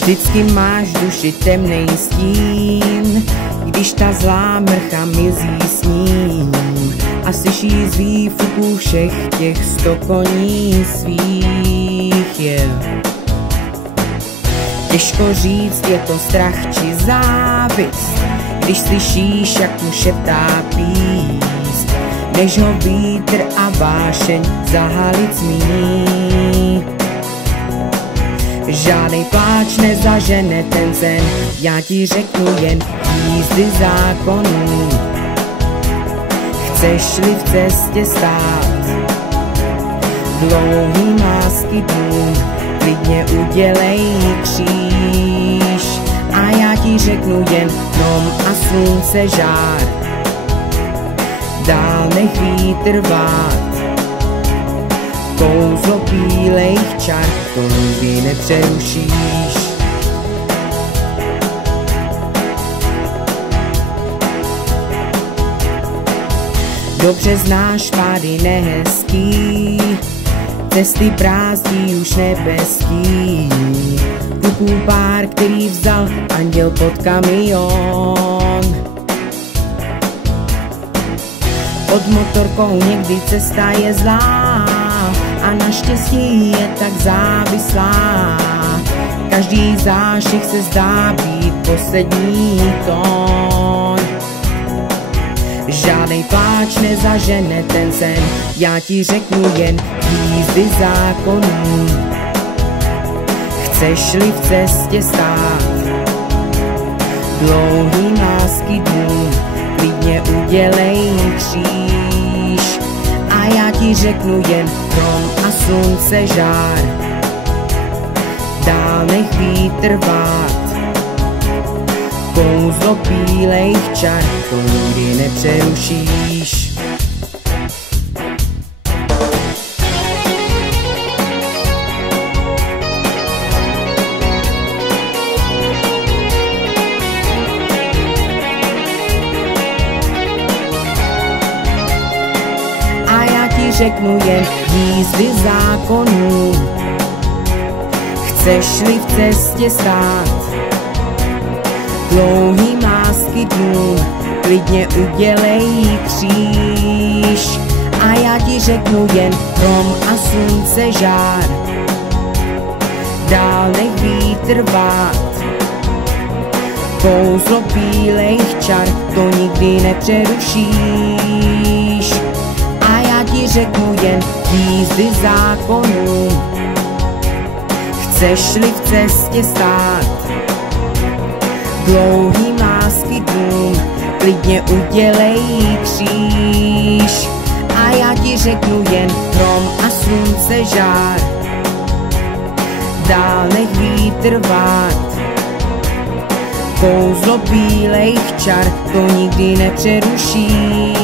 Vždycky máš v duši temnej stín, když ta zlá mrcha mizí s ním a slyší z výfuků všech těch 100 koní svých. Těžko říct, je to strach či závist, když slyšíš, jak mu šeptá píst, než ho vítr a vášeň zahalit smí. Žádnej pláč nezažene ten sen, já ti řeknu jen jízdy zákonů. Chceš-li v cestě stát, dlouhý másky dnů, klidně udělej kříž. A já ti řeknu jen hrom a slunce žár, dál nech vítr vát. Kouzlo bílejch čar, to nikdy nepřerušíš. Dobře znáš pády nehezký, cesty prázdní už nebeský. Kluků pár, který vzal anděl pod kamion. Pod motorkou někdy cesta je zlá a naštěstí je tak závislá. Každý zášich se zdá být poslední tón. Žádnej pláč nezažene ten sen, já ti řeknu jen jízdy zákonů. Chceš-li v cestě stát, dlouhý másky dnů, klidně udělej kříž. A já ti řeknu jen hrom a slunce žár, dál nech vítr vát. Kouzlo bílejch čar, to nikdy nepřerušíš. A já ti řeknu jen jízdy zákonů. Chceš-li v cestě stát, dlouhý másky dnů, klidně udělej kříž. A já ti řeknu jen hrom a slunce žár, dál nech vítr vát. Kouzlo bílejch čar, to nikdy nepřerušíš. A já ti řeknu jen jízdy zákonů. Chceš-li v cestě stát, dlouhý másky dnů, klidně udělej kříž. A já ti řeknu jen hrom a slunce žár, dál nech vítr vát. Kouzlo bílejch čar, to nikdy nepřeruší.